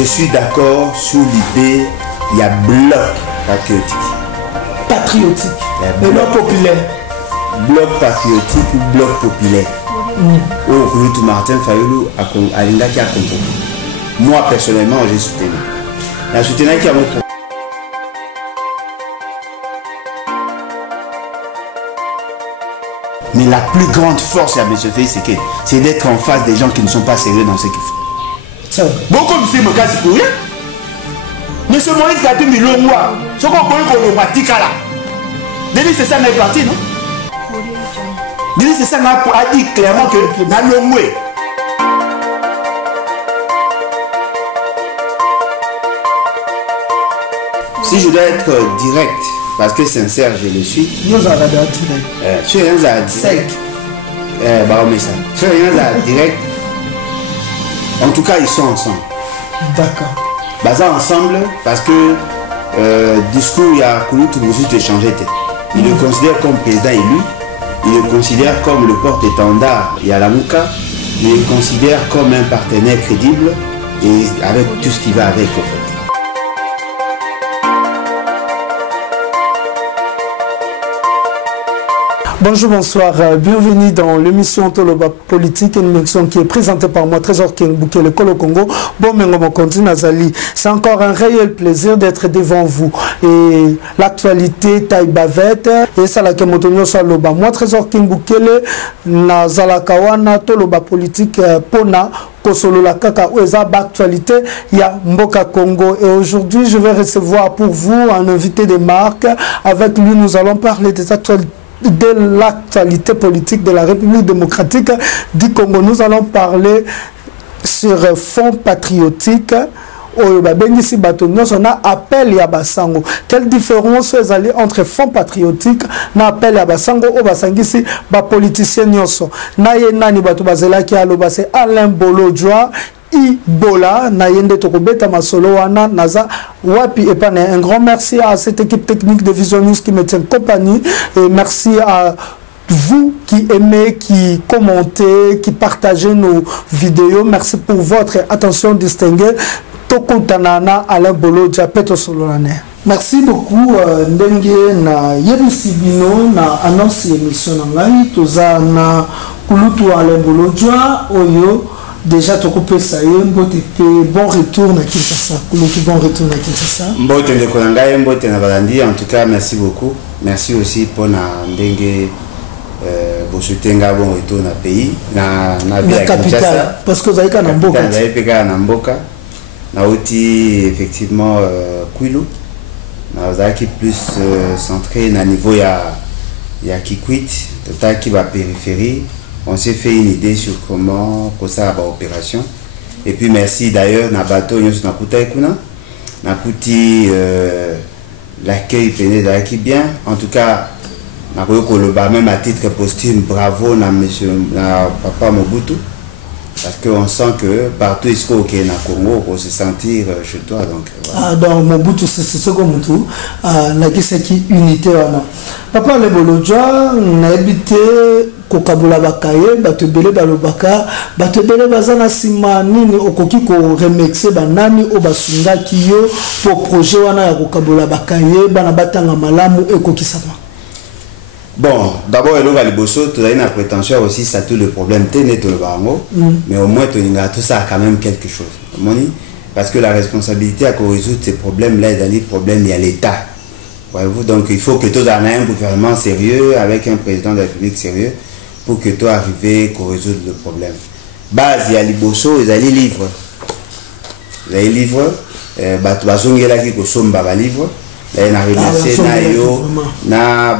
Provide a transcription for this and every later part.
je suis d'accord sur l'idée, il y a bloc patriotique. Patriotique. Et non populaire. Bloc patriotique ou bloc populaire. Au Martin Fayoulou à l'Indaki à Congo. Moi personnellement, j'ai soutenu. La soutenu qui a mon problème. Mais la plus grande force à M. Félix, c'est d'être en face des gens qui ne sont pas sérieux dans ce qu'ils font. Beaucoup de films, c'est pour rien. M. Moïse Katumbi Longwa, ce qu'on connaît comme le Matikala. Denis, c'est ça, mais parti, non? Denis, c'est ça, a dit clairement que dans le Moué. Si je dois être direct, parce que sincère, je le suis. Nous avons direct. Tu es un direct. Bah, on met ça. Tu es un direct. En tout cas, ils sont ensemble. D'accord. Bah, ça ensemble, parce que discours, il y a tout juste échangé. Il le considère comme président élu. Il le considère comme le porte-étendard Yalamouka. Il le considère comme un partenaire crédible et avec tout ce qui va avec, en fait. Bonjour, bonsoir, bienvenue dans l'émission Toloba Politique, une émission qui est présentée par moi, Trésor Kengbouke, l'école au Congo. Bon, Mengomo Konti Nazali. C'est encore un réel plaisir d'être devant vous. Et l'actualité, taille bavette, et ça la Kemotonio Saloba. Moi, Trésor Kengbouke, Nazalakawana, Toloba Politique, Pona, Kosolo la Kaka, Oueza, actualité, il y a Mboka Congo. Et aujourd'hui, je vais recevoir pour vous un invité de marque. Avec lui, nous allons parler des actualités, de l'actualité politique de la République démocratique du Congo. Nous allons parler sur fonds patriotique. On a appel à Basango. Quelle différence est entre fonds patriotiques et appel à Basango ou Basangisi ba politicien nyoso. Na yenani batu bazela ki aloba c'est Alain Bolodjoa Ibola Nayende Tokobeta Masolo Wana Naza Wapi Epane. Un grand merci à cette équipe technique de Vision News qui me tient compagnie et merci à vous qui aimez, qui commentez, qui partagez nos vidéos. Merci pour votre attention distinguée. Tokuntanana Alain Bolodjoa Peto Sololane. Merci beaucoup Ndenge na Yebisibino na annonce émission nangai toza na kulutu Alain Bolodjoa Oyo. Déjà, tu as coupé ça, bon retour à Kinshasa. Bon retour à Kinshasa. En tout cas, merci beaucoup. Merci aussi pour Ndenge Bosutenga, bon retour dans le pays. Na capitale. Parce que vous avez qu'à Namboka. Vous avez qu'à Namboka. Na aussi, effectivement, Kwilu. Vous avez plus centré dans le niveau, il y a Kikwit, qui va périphérie. On s'est fait une idée sur comment ça va opération. Et puis merci d'ailleurs na bateau nous na kuta ekuna na kuti l'accueil pénétral qui bien. En tout cas na koloba même à titre posthume bravo na monsieur na papa Mobutu parce qu'on sent que partout ici au Congo on se sentir chez toi donc voilà. Ah donc Mobutu c'est ce que Mobutu na qui unité wana papa le Bolodjoa na habité kokabula bakaye batebele balobaka batebele bazana sima nini okoki ko remixer banani o basunga kiyo pour projet wana ya kokabula bakaye bana batanga malamu ekokisama. Bon, d'abord il y a tu as une prétention aussi ça tout le problème mais au moins tout ça a quand même quelque chose. Parce que la responsabilité à résoudre ces problèmes là, il y a l'État. Voyez-vous, donc il faut que tu aies un gouvernement sérieux avec un président de la République sérieux pour que tu arrives à résoudre le problème. Base, il y a les bossos, il y a les livres. Les livres, il y a les livres. Il y a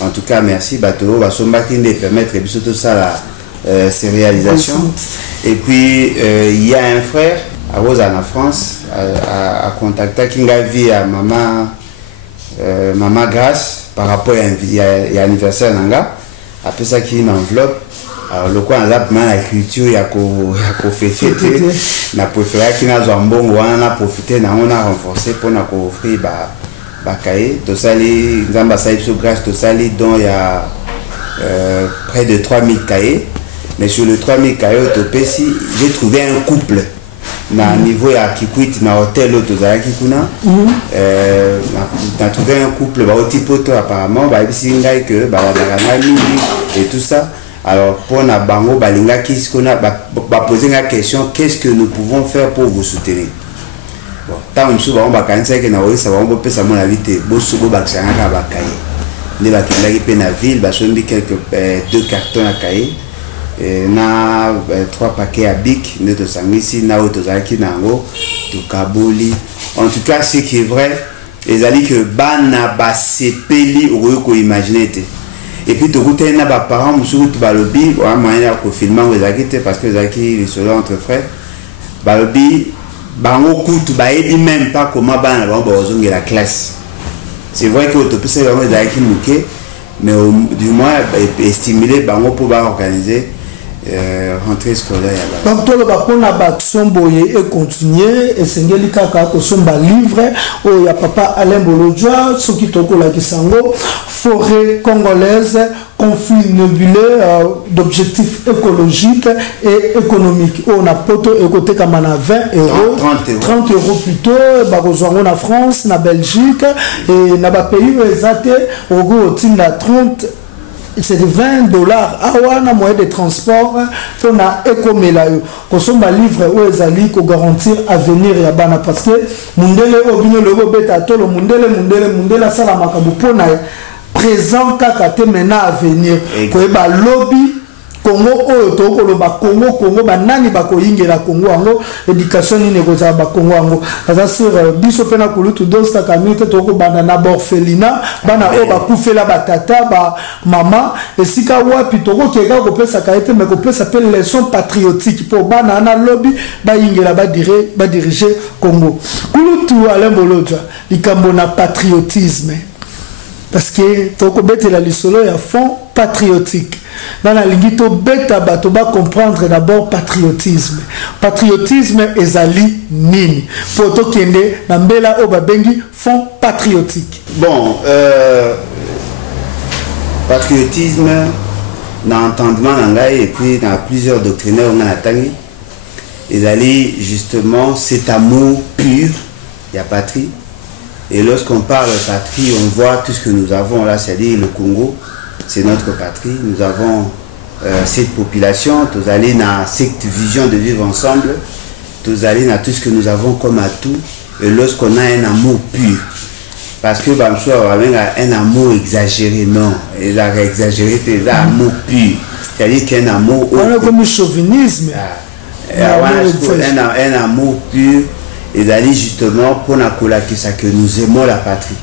en tout cas, merci. Qui permettre tout ça la céréalisation. Et puis, il y a un frère à Rose en France à contacter qui a vu à maman Grâce par rapport à l'anniversaire Nanga. Après ça, qui une enveloppe. Alors, le coin là, la culture, il y a qu'au fêter. On a préféré qu'il y ait un bon on a profité, on a renforcé pour nous offrir des cahiers. Tout ça, les ambassades sur grâce, tout ça, dont il y a près de 3000 cahiers. Mais sur le 3000 Kayo Topesi, j'ai trouvé un couple. Na niveau ya Kikwit na hôtel Tozalaki kuna. Na trouvé un couple ba otipoto apparemment ba bisinga que ba et tout ça. Alors pour na bango balinga kiskona ba poser la question, qu'est-ce que nous pouvons faire pour vous soutenir? Bon, tant que nous avons kanisa que na oisa ba on peut ça mon avis te bo subo ba tsanga ba kaye. Ne ba kinga pe na ville ba sombi quelques 2 cartons à cahier. Na 3 paquets à bic, nous sommes ici, na otozaki nango, to kaboli. En tout cas, ce qui est vrai, les alliés que bana ba sepeli ou ko imaginer. Et puis to goûter na ba parents musu to balobi, ou moyen ko filmer les akite parce que les akite les solo entre frères. Balobi bango kutu ba ebi même pas comment bana ba ozonge la classe. C'est vrai que to pese bango les akite muke, mais du moins stimuler bango pour ba organiser rentrée scolaire. Donc, tout le monde a action et continuer et c'est ngeli kaka ko somba livre où il y a papa Alain Bolodjoa ce qui toko la kisango forêt congolaise conflit nébuleux d'objectifs écologiques et économiques. On a poto et côté comme 20 euros 30 euros plutôt bakozwango na France na Belgique et na ba pays ezate au go tinda 30 c'est $20 awana moyen de transport qu'on a écomela yo kosomba livre où ezali ko garantir avenir ya bana parce que mundele obino le beta to le mundele sala makabu pona présent kaka te mena avenir ko ba lobby Congo oyo to ko loba Congo banani bako yingela Congo ango éducation ni negoza ba Congo ango ça sur biso pena kulutu dosta kamite to ko bana na orphelinat bana o ba kufela batata ba mama esika wapi to ko keka ko pesa kaite mais ko pesa pe leçon patriotique pour bana na lobby ba yingela ba diriger Congo kulutu Alain Bolodjoa likambo na patriotisme parce que to ko betela lisolo ya fond patriotique. Dans la ligne, to beta bato ba comprendre d'abord patriotisme. Patriotisme ezali nini. Pour to kende na mbela o babengi fond patriotique. Bon, patriotisme dans entendement ngai et puis dans plusieurs doctrinaires on a tangi. Ezali justement cet amour pur, il y a patrie. Et lorsqu'on parle de patrie, on voit tout ce que nous avons là, c'est-à-dire le Congo. C'est notre patrie. Nous avons cette population. Tous allés dans cette vision de vivre ensemble. Tous allés dans tout ce que nous avons comme atout. Et lorsqu'on a un amour pur, parce que Bamsou a un amour exagéré, non. Il a exagéré, c'est un amour pur. C'est-à-dire qu'un amour. On a comme le chauvinisme. Un amour pur. Et d'aller justement pour que nous aimons la patrie.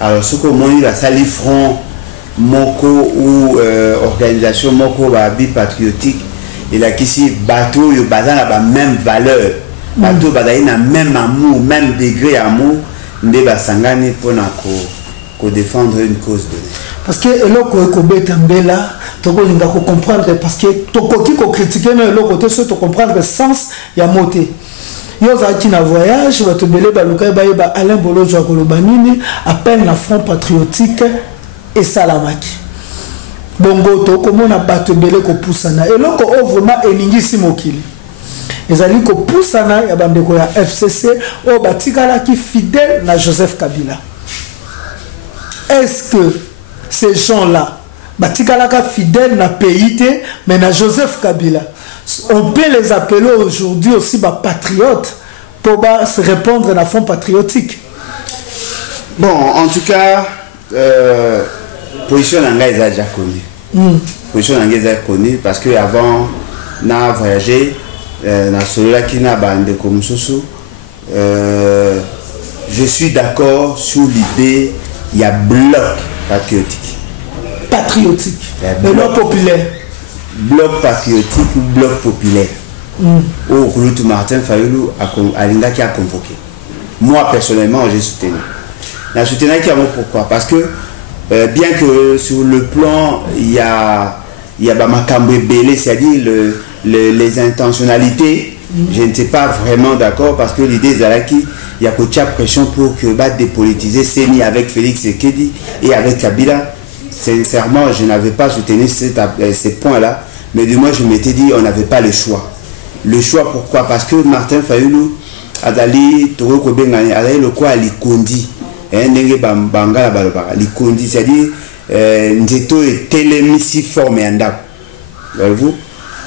Alors, ce que moi, il a sali front. Moko ou organisation Moko Babi patriotique et là qui bateau yo bazan la même valeur bateau bazan na même amour même degré amour nde basangani pour ko défendre une cause donnée parce que eloko ko betambela to ko linga ko comprendre parce que to ko ki ko critiquer na eloko te so to comprendre le sens ya moté yo za ki na voyage ba to belé ba luka ba yeba Alain Bolodjoa ko lobanini appelle na front patriotique et salamaki bongo to komona bato belé ko pusana eloko o vraiment elingisi mokili ezali ko pusana ya bandeko ya FCC o batikala ki fidèle na Joseph Kabila. Est-ce que ces gens-là batikala ka fidèle na pays mais na Joseph Kabila on peut les appeler aujourd'hui aussi ba patriotes pour se répondre à fond patriotique? Bon, en tout cas position nanga est déjà connue. Position nanga est déjà connue parce que avant na voyagé na solo qui na bande comme soso je suis d'accord sur l'idée il y a bloc patriotique bloc populaire bloc patriotique ou bloc populaire au Kouloutou Martin Fayulu a Linda qui a convoqué. Moi personnellement j'ai soutenu. La soutenu qui a pourquoi parce que bien que sur le plan il y a Makambo Belé, c'est-à-dire les intentionnalités, je n'étais pas vraiment d'accord parce que l'idée Zalaki, il y a coach pression pour que bat dépolitiser Séni avec Félix Sekedi et avec Kabila. Sincèrement, je n'avais pas soutenu ces points-là Mais du moins, je m'étais dit, on n'avait pas le choix. Le choix, pourquoi? Parce que Martin Fayulu, Adali, Toro Kobengani, Adali, le quoi, il condi. Ndenge Bangala Balobara, il condi. C'est-à-dire, Nzeto est télémissi formé en dab. Voyez-vous?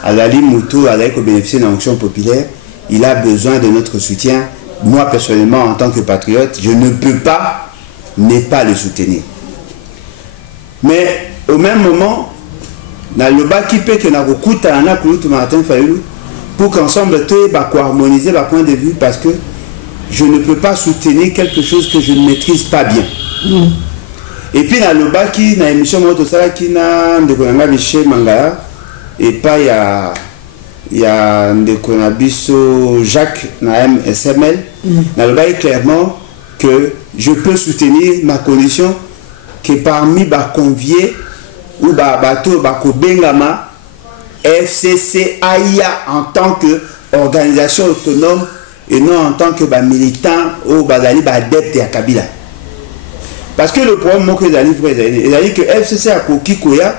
Adali Moutou, Adali, qui bénéficie d'une onction populaire, il a besoin de notre soutien. Moi, personnellement, en tant que patriote, je ne peux pas ne pas le soutenir. Mais au même moment, dans le bas qui peut que nous avons Martin Fayulu pour qu'ensemble tout harmoniser le point de vue parce que je ne peux pas soutenir quelque chose que je ne maîtrise pas bien. Et puis dans le bas qui dans l'émission qui n'a de Michel Mangala et pas il y a de Jacques na MSML dans le bas clairement que je peux soutenir ma condition que parmi les conviés ou bateau Bengama FCCAIA en tant qu'organisation autonome et non en tant que militant ou adepte à Kabila. Parce que le problème que c'est que FCC a Koya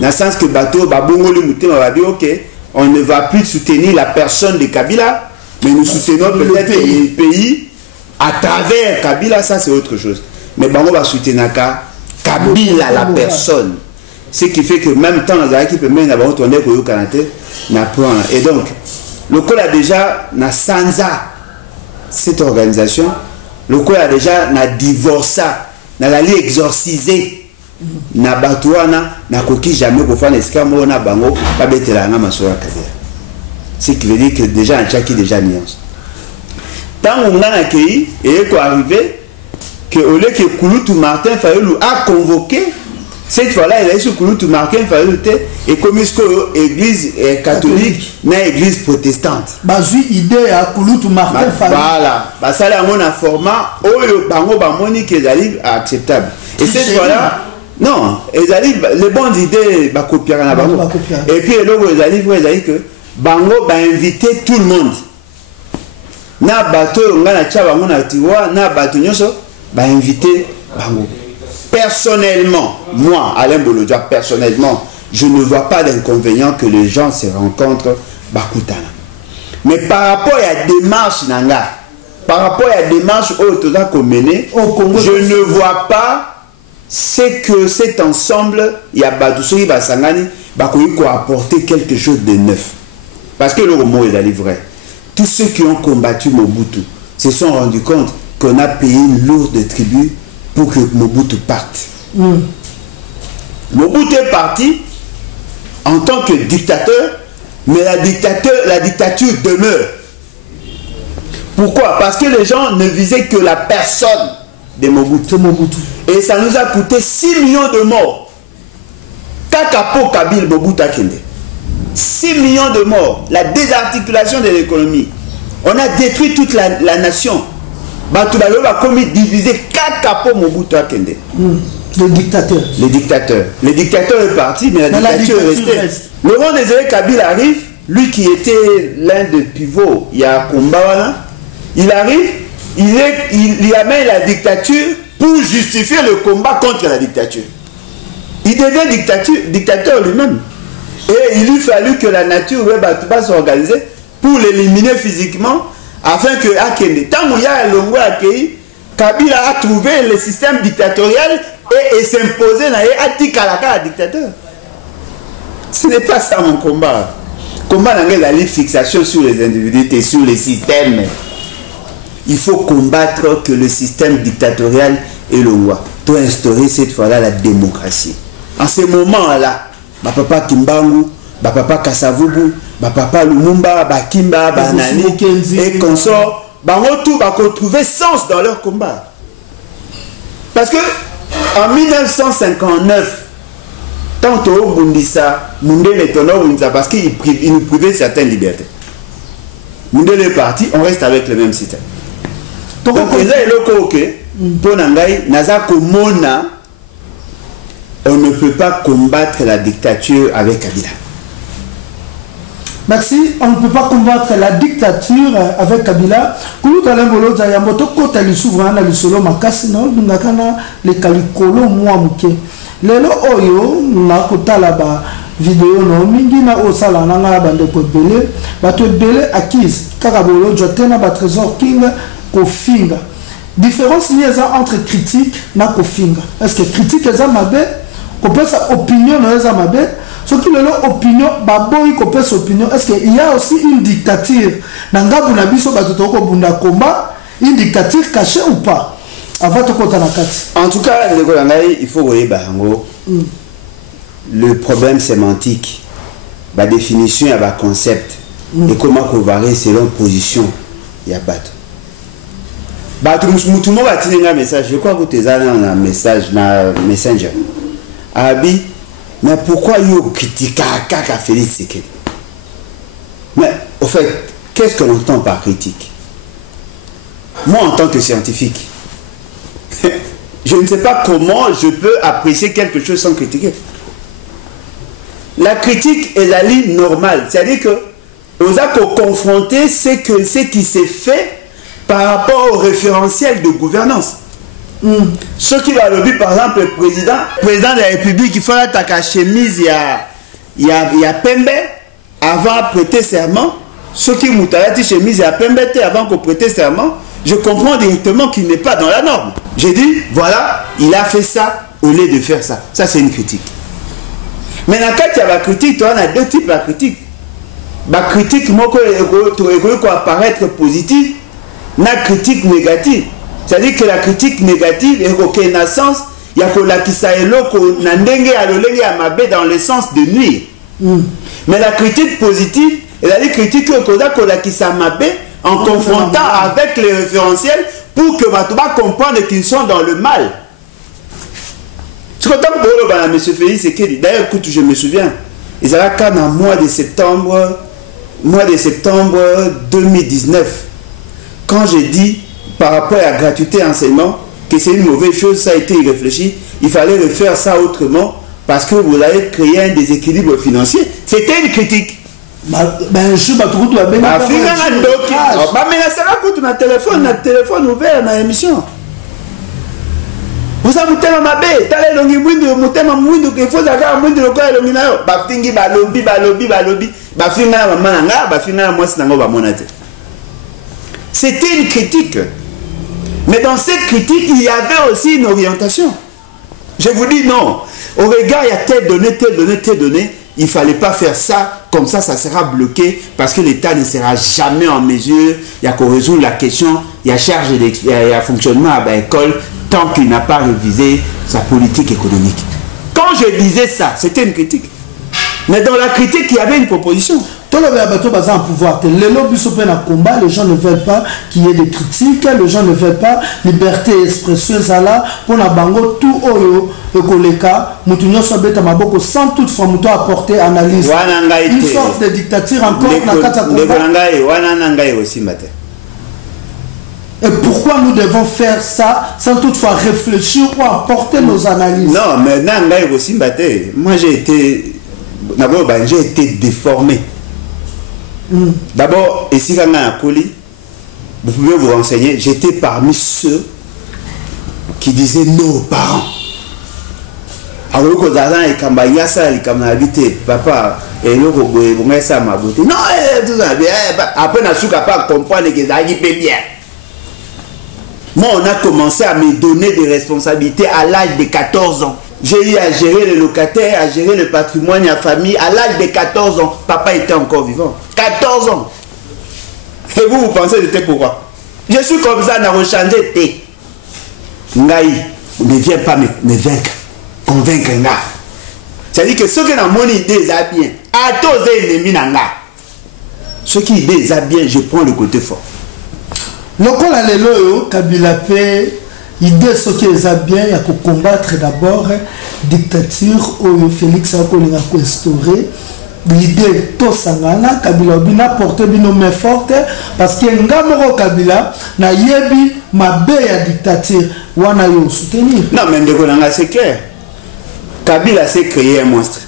dans le sens que bateau ok, on ne va plus soutenir la personne de Kabila, mais nous soutenons peut-être le pays à travers Kabila, ça c'est autre chose. Mais on va soutenir Kabila, la personne. Ce qui fait que même temps, dans qui peut même avoir tourné au Canada, et donc, le col a déjà na Sanza, cette organisation, le col a déjà na divorcé, na la exorcisé, na batouana, na koki jamais pour faire l'escamo, na bango, pas bête la na masoura kabila. Ce qui veut dire que déjà, un qui déjà nuance. Tant on a accueilli, et quoi arrivé, que au lieu que Kouloutou Martin Fayulu a convoqué, cette fois-là, il a eu ce Kouloutou Martin Fayulu et comme l'église catholique, une église protestante. J'ai idée à Kouloutou Martin Fayulu. Voilà. Ça, c'est un format où ils arrivent acceptable. Et cette fois-là, non, ils arrivent, les bonnes idées, ils copient. Et puis, ils arrivent que Bango va inviter tout le monde. Na bateau, on a tchabango na tiwa, na bateau nyoso. Inviter Bango. Personnellement, moi, Alain Bolodja, personnellement, je ne vois pas d'inconvénient que les gens se rencontrent Bakutana. Mais par rapport à la démarche Nanga, par rapport à la démarche Otoda Komene, je ne vois pas ce que cet ensemble, il y a Badoussoui Basangani, Bakoui quoi apporter quelque chose de neuf. Parce que le mot est vrai. Tous ceux qui ont combattu Mobutu se sont rendus compte qu'on a payé une lourde tribu pour que Mobutu parte. Mobutu est parti en tant que dictateur, mais la dictature demeure. Pourquoi? Parce que les gens ne visaient que la personne de Mobutu. Et ça nous a coûté 6 millions de morts. Kakapo Kabil Mobutu Akende. 6 millions de morts. La désarticulation de l'économie. On a détruit toute la nation. Batoubalou a commis diviser 4 capos Mobutu Akende. Le dictateur. Les dictateurs. Le dictateur est parti, mais la dictature est restée. Laurent Désiré Kabila arrive, lui qui était l'un des pivots, il y a Kombawana, il arrive, il amène la dictature pour justifier le combat contre la dictature. Il devient dictateur lui-même. Et il lui fallut que la nature va s'organiser pour l'éliminer physiquement afin que Akende, tant qu'il y a un longo accueilli, Kabila a trouvé le système dictatorial et s'imposer à la dictateur. Ce n'est pas ça mon combat. Combat dans la fixation sur les individus et sur les systèmes. Il faut combattre que le système dictatorial et le roi doit instaurer cette fois-là la démocratie. En ce moment-là, ma papa Kimbangu, ma papa Kasavubu, ma papa Lumumba, Bakimba, Banani et consorts, tout va retrouver sens dans leur combat. Parce que en 1959, tantôt au Bundisa, Mundele est honneur parce qu'il nous privait certaines libertés. Mundele est parti, on reste avec le même système. Donc, on ne peut pas combattre la dictature avec Kabila. Merci, on ne peut pas combattre la dictature avec Kabila. Quand Alain Bolodja Yamboto kota li souverain li solo makasi na ngakana le kalikolo mwa muke. Lelo oyo na kota là-bas vidéo no mingi na osala na nga bande ko belé bato belé acquise karabolo jotena ba trésor king ko finga différence ni entre critique na ko finga est-ce que critique eza mabe ko pesa opinion na eza mabe ce qui le opinion baboyi ko pesa opinion est-ce que il y a aussi une dictature na ngabu na biso bato to ko bunda combat une dictature cachée ou pas avant to kota na kati en tout cas il faut voyer bango le problème sémantique, la définition, il y a un concept, et comment on varie selon position, il y a bateau. Tout le monde va tirer un message, je crois que tu as un message dans Messenger. Abi, mais pourquoi il critique Kaka Félix Sekedi? Mais au fait, qu'est-ce que l'on entend par critique? Moi, en tant que scientifique, je ne sais pas comment je peux apprécier quelque chose sans critiquer. La critique est la ligne normale, c'est-à-dire que on a confronter ce qui s'est fait par rapport au référentiel de gouvernance. Ce qui va le but, par exemple, le président de la République, il faut attaquer la chemise, il y a Pembe, avant de prêter serment. Ce qui m'a chemise, il y a Pembe, avant de prêter serment, je comprends directement qu'il n'est pas dans la norme. J'ai dit, voilà, il a fait ça au lieu de faire ça. Ça, c'est une critique. Mais dans le cas de la critique, on a deux types de critique. La critique, moi, qui apparaître positive, la critique négative. C'est-à-dire que la critique négative, il y a un sens, il y a dans le sens de nuire. Mais la critique positive, elle a des critiques en confrontant avec les référentiels pour que Matouba comprenne qu'ils sont dans le mal. M. Félix Sekedi, d'ailleurs, écoute, je me souviens, ils avaient quand en mois de septembre 2019, quand j'ai dit par rapport à la gratuité enseignement que c'est une mauvaise chose, ça a été réfléchi, il fallait refaire ça autrement parce que vous avez créé un déséquilibre financier. C'était une critique. Ben, je suis pas trop à téléphone ouvert dans l'émission. Vous avez muté ma bé, t'as longi mwindu, muté ma mwindu, qu'il faut avoir mwindu le quoi longi na yo. Bafingi balobi, bafinga na mananga, bafinga na mwasi nango ba monate. C'était une critique. Mais dans cette critique, il y avait aussi une orientation. Je vous dis non. Au regard, il y a telle donnée, il ne fallait pas faire ça, comme ça sera bloqué, parce que l'État ne sera jamais en mesure, il y a qu'à résoudre la question, il y a charge et il y a fonctionnement à l'école, tant qu'il n'a pas révisé sa politique économique. Quand je disais ça, c'était une critique. Mais dans la critique, il y avait une proposition. Tout le monde a un pouvoir. Les lobbies sont en combat, les gens ne veulent pas qu'il y ait des critiques, les gens ne veulent pas liberté d'expression. Pour la bango, tout oyo, ekoleka, moutounyo sobeta maboko, sans toutefois mouton apporter analyse. Une sorte de dictature encore. Et pourquoi nous devons faire ça sans toutefois réfléchir ou apporter nos analyses? Non, mais Nangaï aussi, moi j'ai été déformé. D'abord, ici, quand on a colis, vous pouvez vous renseigner, j'étais parmi ceux qui disaient non aux parents. Alors que Zazan et Kambaya, ça, il a habité, papa, et le robot, vous mettez ça à ma beauté. Non, tout ça bien. Après, on a su capable de comprendre que ça y peut bien. Moi, on a commencé à me donner des responsabilités à l'âge de 14 ans. J'ai eu à gérer les locataires, à gérer le patrimoine, la famille. À l'âge de 14 ans, papa était encore vivant. 14 ans. Et vous pensez que c'était pourquoi? Je suis comme ça, on a rechangé thé. Ngaï, ne viens pas me vaincre, convaincre nga. C'est-à-dire que ceux qui ont mon idée, c'est bien. À tous les ennemis, ceux qui idée, c'est bien, je prends le côté fort. Le col à l'élo, Kabila P. L'idée, ce qui est bien, il y a pour combattre d'abord dictature où Félix a instauré. L'idée, tout ça, Kabila a porté une main forte parce que Ngamoro Kabila n'a yebi ma belle dictature. Wana yo soutenir. Non, mais c'est clair. Kabila s'est créé un monstre.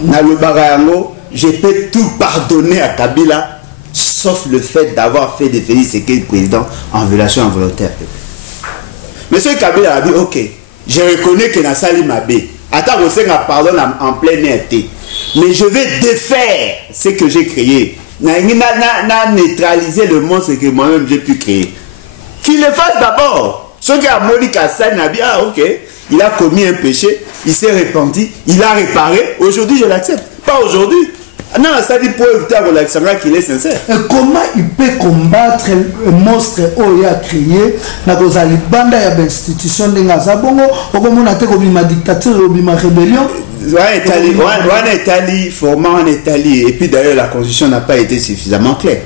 Dans le barayango, je peux tout pardonner à Kabila, sauf le fait d'avoir fait de Félix Sekedi président en violation involontaire. Monsieur Kabila a dit, ok, je reconnais que Nassali Mabé. Attends, vous savez, pardon en plein air. Mais je vais défaire ce que j'ai créé. Neutraliser le monstre que moi-même j'ai pu créer. Qu'il le fasse d'abord. Ce qui a Monica Hassan a dit, ah ok, il a commis un péché, il s'est repenti, il a réparé. Aujourd'hui, je l'accepte. Pas aujourd'hui. Non, ça dit pour éviter à Alexandra qu'il est sincère. Et comment il peut combattre le monstre qu'il a créé dans les bandes et les institutions de Ngazabongo, ou comme on a dit ma dictature ou ma rébellion? On est allé, formant en Italie, et puis d'ailleurs la constitution n'a pas été suffisamment claire.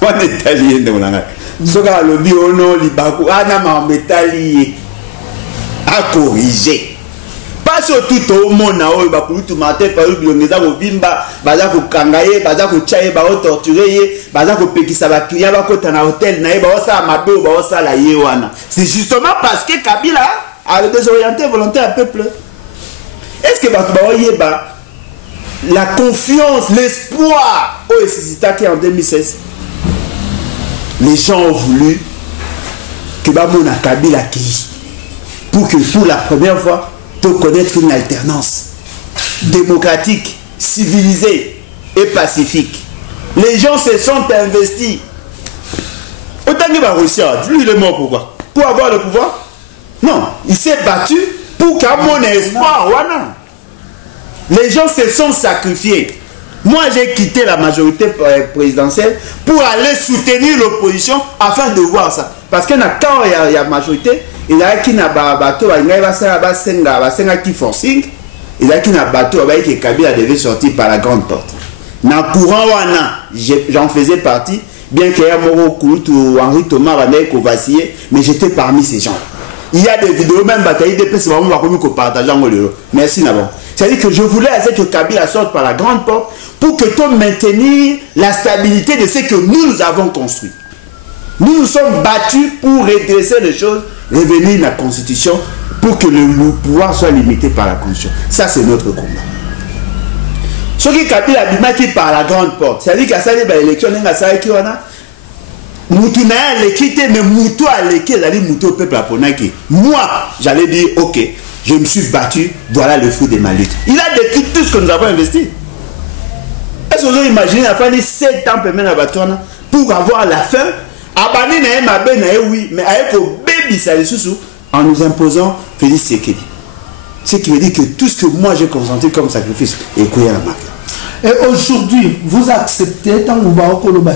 On est allé, ce que le biono, l'Ibakou, on est allé à corriger. Pas surtout au monde, il va pour tout matin, par exemple, il va bimba, baza ko kangaye, baza ko chaye, baza ko torturer, baza ko pekisa ba client, ba ko tana hôtel, na ba osa mabe, ba osa la yewana. C'est justement parce que Kabila a désorienté volontaire un peuple. Est-ce que la confiance, l'espoir au SSITA en 2016, les gens ont voulu que Bamona Kabila qui, pour que pour la première fois, de connaître une alternance démocratique, civilisée et pacifique. Les gens se sont investis. Autant qu'il va réussir, lui il est mort pourquoi? Pour avoir le pouvoir? Non, il s'est battu pour qu'à mon espoir, voilà. Les gens se sont sacrifiés. Moi j'ai quitté la majorité présidentielle pour aller soutenir l'opposition afin de voir ça. Parce que quand il y a majorité, il y a qui n'a pas bateau, il y a qui forcing, il y a qui n'a pas bateau, que Kabila devait sortir par la grande porte. Dans le courant, j'en faisais partie, bien qu'il y ait Moro Koutou, Henri Thomas, vacillé, mais j'étais parmi ces gens. Il y a des vidéos, même bataille, des personnes qui partagent. Merci d'abord. C'est-à-dire que je voulais que Kabila sorte par la grande porte pour que tu maintenir la stabilité de ce que nous avons construit. Nous nous sommes battus pour redresser les choses, revenir la constitution pour que le pouvoir soit limité par la constitution. Ça, c'est notre combat. Ce qui Kabila a dit par la grande porte, c'est-à-dire qu'à cette élection, Moutou n'a l'équité, mais Moutou a l'équité, c'est-à-dire Moutou au peuple aponaki. Moi, j'allais dire, ok, je me suis battu, voilà le fruit de ma lutte. Il a détruit tout ce que nous avons investi. Est-ce que vous avez imaginé, il a fallu 7 ans pour avoir la fin? Abani na mabe na oui, mais avec au baby ça les sous en nous imposant Félix Tshisekedi. Ce qui veut dire que tout ce que moi j'ai consenti comme sacrifice est couillé à la marque. Et aujourd'hui, vous acceptez tant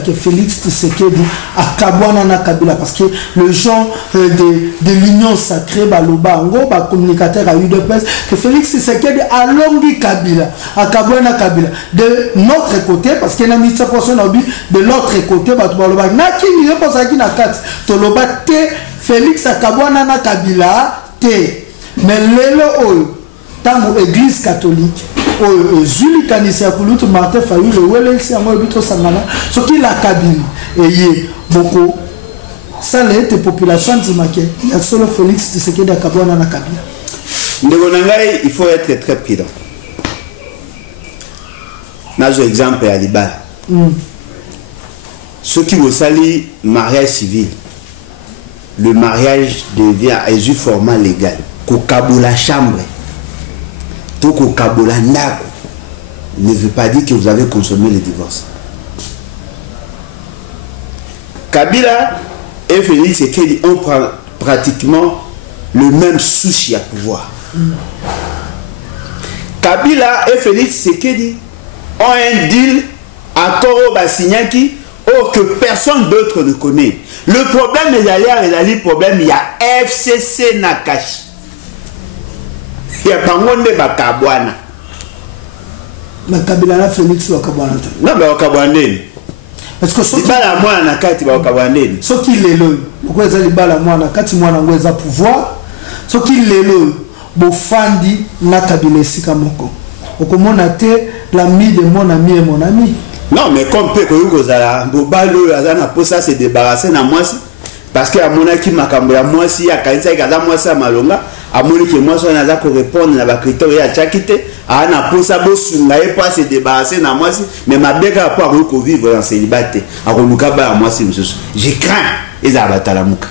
que Félix Tshisekedi à Kabwana na Kabila parce que le gens de l'Union sacrée Baloba Ango, communicateur à UDPS, que Félix Tshisekedi a longi Kabila, à Kabwana Kabila. De notre côté, parce qu'il y a une mission de l'autre côté, Baloba, na qui n'y est pas ça qui n'a qu'à Toloba te Félix à Kabwana na Kabila te. Mais l'élo tant l'église catholique. Zuli Kanisia Kouloutou Martin Fayou, le Welelsi Amo Ebito Sangana, ce qui la cabine, et beaucoup, ça l'est des populations d'Imaké, il y a solo Félix Tshisekedi à Kabwana na cabine. Il faut être très prudent. Dans exemple à Libala, ceux qui vous saluent, mariage civil, le mariage devient à un format légal, qu'au la chambre. Tout au Kabola ne veut pas dire que vous avez consommé le divorce. Kabila et Félix Tshisekedi ont pratiquement le même souci à pouvoir. Kabila et Félix Tshisekedi ont un deal à Koro Basignaki que personne d'autre ne connaît. Le problème est problème, il y a FCC Nakashi. Il y a pas de Bakabwana. Mais Kabila na Félix Bakabwana. Non, mais Bakabwana. Parce que ce qui est la moi na kati Bakabwana. Ce qui est le, pourquoi ils allaient la moi na kati moi na ngweza pouvoir. Ce qui est le, bofandi na Kabila sikamoko. Okomona te l'ami de mon ami et mon ami. Non, mais comme peut que vous avez bobalo azana pour ça se débarrasser na moi si. Parce que à mon aki makambo ya moi si ya kanisa ikaza moi ça malonga. À mon que moi ça n'a pas répondre à la critère à chakité à na pour ça bosunga et pas se débarrasser na moi si mais ma beka pas ko vivre en célibat à koluka ba moi si monsieur je crains les abatalamuka.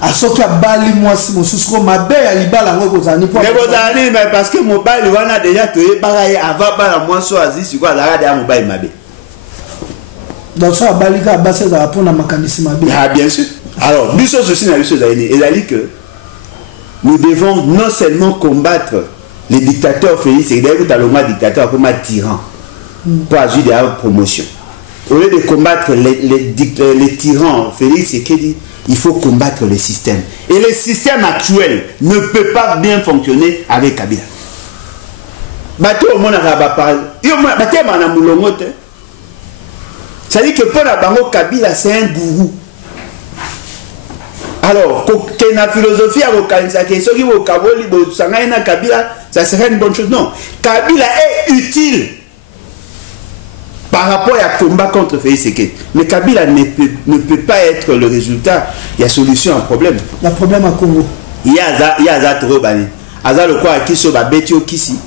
à ce qui a bali moi si mon sous ma belle à libala ngo kozani mais kozani mais parce que mobile on a déjà tué pareil avant bala moi so azi sur quoi la radio mobile mabe donc ça bali ka base za pour na makanisi mabe ah bien sûr alors biso aussi na biso zaini et ali que nous devons non seulement combattre les dictateurs Félix et d'ailleurs tu as le dictateur comme un tyran pour agir de la promotion au lieu de combattre les tyrans Félix et Kédi. Il faut combattre le système. Et le système actuel ne peut pas bien fonctionner avec Kabila. C'est-à-dire que pour la bango Kabila, c'est un gourou. Alors, que la philosophie a Kabila, ça serait une bonne chose. Non. Kabila est utile par rapport à combat contre Félix Sekedi. Mais Kabila ne peut pas être le résultat. Il y a solution à un problème. Le problème à Congo. Il y a Azatoro Bani. Azat le quoi qui se bat Betio Kissi.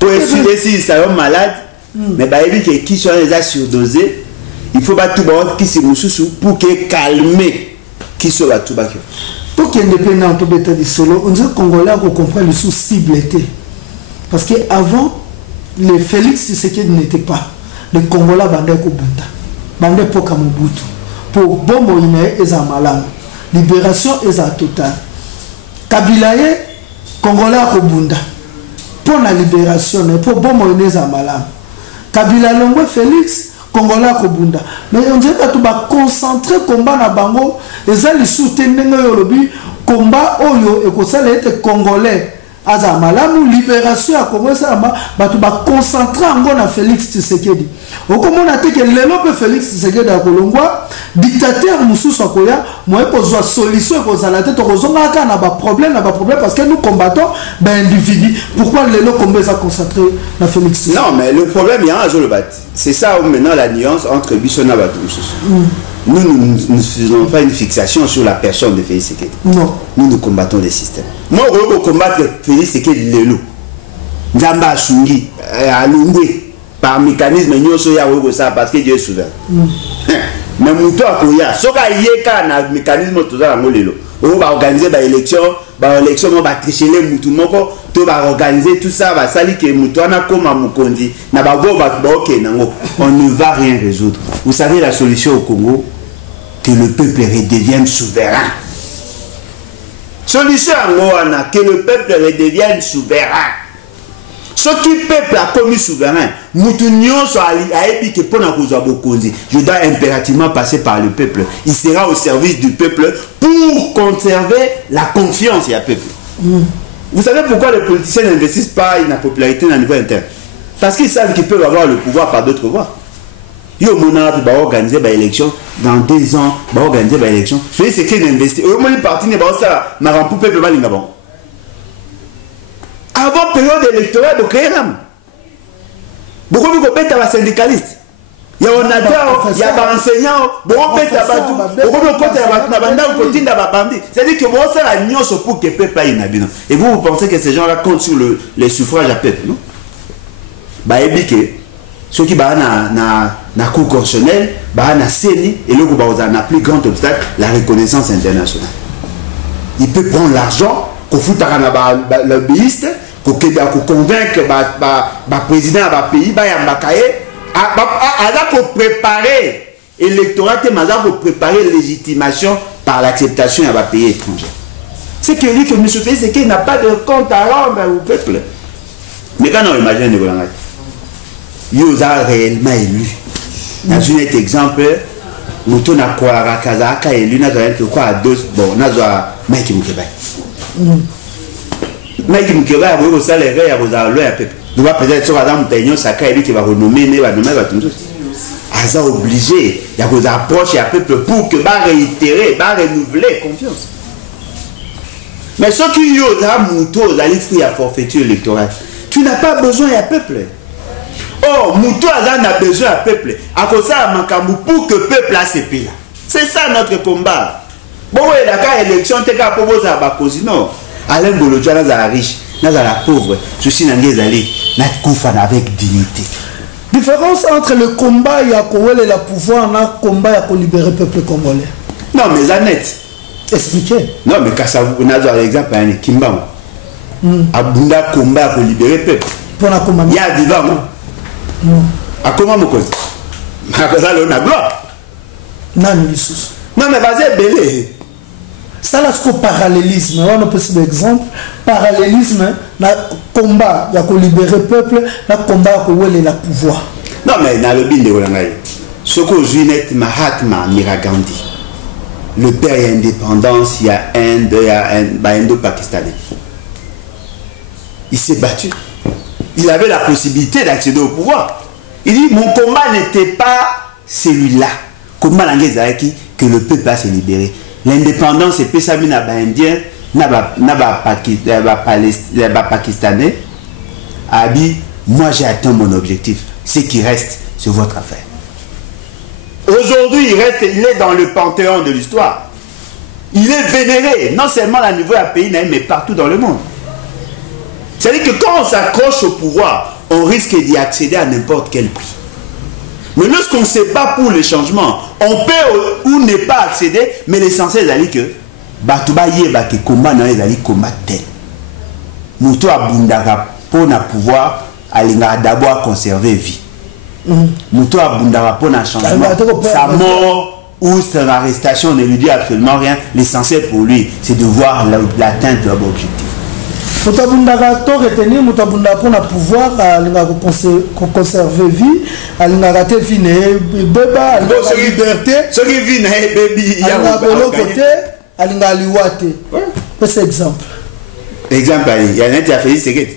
Pour essayer si ça est malade, mais qui sont déjà surdosés, il faut battre tout le monde qui se moussou pour qu'il calmer qui se bat tout le monde. Pour qu'il y ait indépendant tout l'état du solo, on dit que les Congolais comprennent le sous-cible était. Parce qu'avant, les Félix Tshisekedi n'étaient pas. Les Congolais bandaient Kobunta. Bandaient Poka Mobutu. Pour Bombo Ine et Zamalam. Libération et Zatotale. Kabila et Congolais Kobunda. Pour la libération et pour Bombo Ine et Zamalam. Kabila Longwe Félix, Congolais Kobunda. Mais on dirait que tu vas concentrer le combat na bango. Et ça, les soutenir le combat Oyo et que ça les Congolais. Aza malamu libération a commencé à concentrer en gros na Félix Tshisekedi. Au comment on a dit que l'élope Félix Tshisekedi à Kolongwa, dictateur Moussous Akoya, moi pour une solution pour ça la tête on a pas problème parce que nous combattons ben individu. Pourquoi l'élope commence à concentrer na Félix Tshisekedi? Non mais le problème il y a un jour le bat. C'est ça où maintenant la nuance entre Bissona et Moussous. Nous ne faisons pas une fixation sur la personne de Félix Sekedi. Non. Nous combattons les systèmes. Moi, je veux combattre Félix Sekedi Lelo. Nzamba Shungi, Alungwe, par mécanisme, nous sommes ça parce que Dieu est souverain. Mais Mouto Akoya, ce qu'il y a un mécanisme, tout ça, on va organiser des élections, on va tricher les Moutou, on va organiser tout ça, ça dit que Moutou a comme un Moukondi, on ne va rien résoudre. Vous savez la solution au Congo, que le peuple redevienne souverain. Solution à Moana, que le peuple redevienne souverain. Ce qui peuple a commis souverain, je dois impérativement passer par le peuple. Il sera au service du peuple pour conserver la confiance du peuple. Vous savez pourquoi les politiciens n'investissent pas dans la popularité au niveau interne? Parce qu'ils savent qu'ils peuvent avoir le pouvoir par d'autres voies. Ils vont organiser des élections dans 2 ans, ils vont organiser des élections. C'est qu'ils investissent. Ils vont partir dans le peuple. Avant période électorale, de créer l'âme. Beaucoup de syndicalistes. Il y a un acteur, il y a un enseignant, c'est-à-dire que vous avez la nuance pour que le peuple aille. Et vous pensez que ces gens-là comptent sur les suffrages à peuple, non? Ceux qui sont dans la Cour constitutionnelle, dans la CENI, et là, vous avez un plus grand obstacle, la reconnaissance internationale. Il peut prendre l'argent, qu'on fout le lobbyiste, qu'on convainc le président du pays, pour préparer l'électorat, pour préparer la légitimation par l'acceptation d'un pays étranger. Ce qui dit que M. Félix n'a pas de compte à rendre au peuple. Mais quand on imagine il a réellement élu. Dans un exemple, nous avons élu, nous avons Mike Mukeba. Mike Mukeba a eu salaire, il a eu peuple. Nous va peut-être sur Adam Taignon, Saka et lui qui va renommer, obligé, il y a des approches à peuple pour que va réitérer, va renouveler confiance. Mais ceux qui ont Mouto, d'aller fruit à forfaiture électorale, tu n'as pas besoin d'un peuple. Oh, Mouto a besoin d'un peuple. À cause de ça, pour que le peuple a ses pays. C'est ça notre combat. Bon, il y a une élection, tu as proposé à non. Alain Bolodja, nous sommes riches, nous sommes pauvres. Je suis dans les allées, nous sommes avec dignité. Différence entre le combat et le pouvoir et le combat pour libérer le peuple congolais. Non, mais Annette, Expliquez. Non, mais quand ça vous avez un exemple, il y a Kimba. Abunda combat pour libérer le peuple. Il y a vivant. À comment me cause? À cause de la gloire. Non, mais vas-y, belé. Ça, là, c'est parallélisme. On a possible exemple. Parallélisme, le combat, il y a libérer le peuple, le combat, il y a le pouvoir. Non, mais dans le bin de Olangaï, ce que je dis, Mahatma Miragandhi, le père et indépendance, il y a un Indo-Pakistanais. Il s'est battu. Il avait la possibilité d'accéder au pouvoir. Il dit, mon combat n'était pas celui-là. Comment l'Angleterre que le peuple va se libérer. L'indépendance, c'est pas ça, n'a pas indien, n'a pas pakistanais. Abi, moi j'ai atteint mon objectif. Ce qui reste, c'est votre affaire. Aujourd'hui, il est dans le panthéon de l'histoire. Il est vénéré, non seulement à niveau à pays, mais partout dans le monde. C'est-à-dire que quand on s'accroche au pouvoir, on risque d'y accéder à n'importe quel prix. Mais lorsqu'on ne sait pas pour le changement, on peut ou ne pas accéder, mais l'essentiel c'est que Batouba yeba ke combat dans les combat tel. Mouto abundaka pour na pouvoir alinga d'abord conserver vie. Mouto abundaka pour na changement. Sa mort ou son arrestation ne lui dit absolument rien. L'essentiel pour lui, c'est de voir l'atteinte de leur objectif. Mutabundaka to retenir mutabunda pour na pouvoir alinga conserver vie, alinga te vie ne beba, alinga liberté, ce qui vit ne baby ya bolo côté, alinga liwate. C'est exemple. Exemple il y a un qui a fait secret.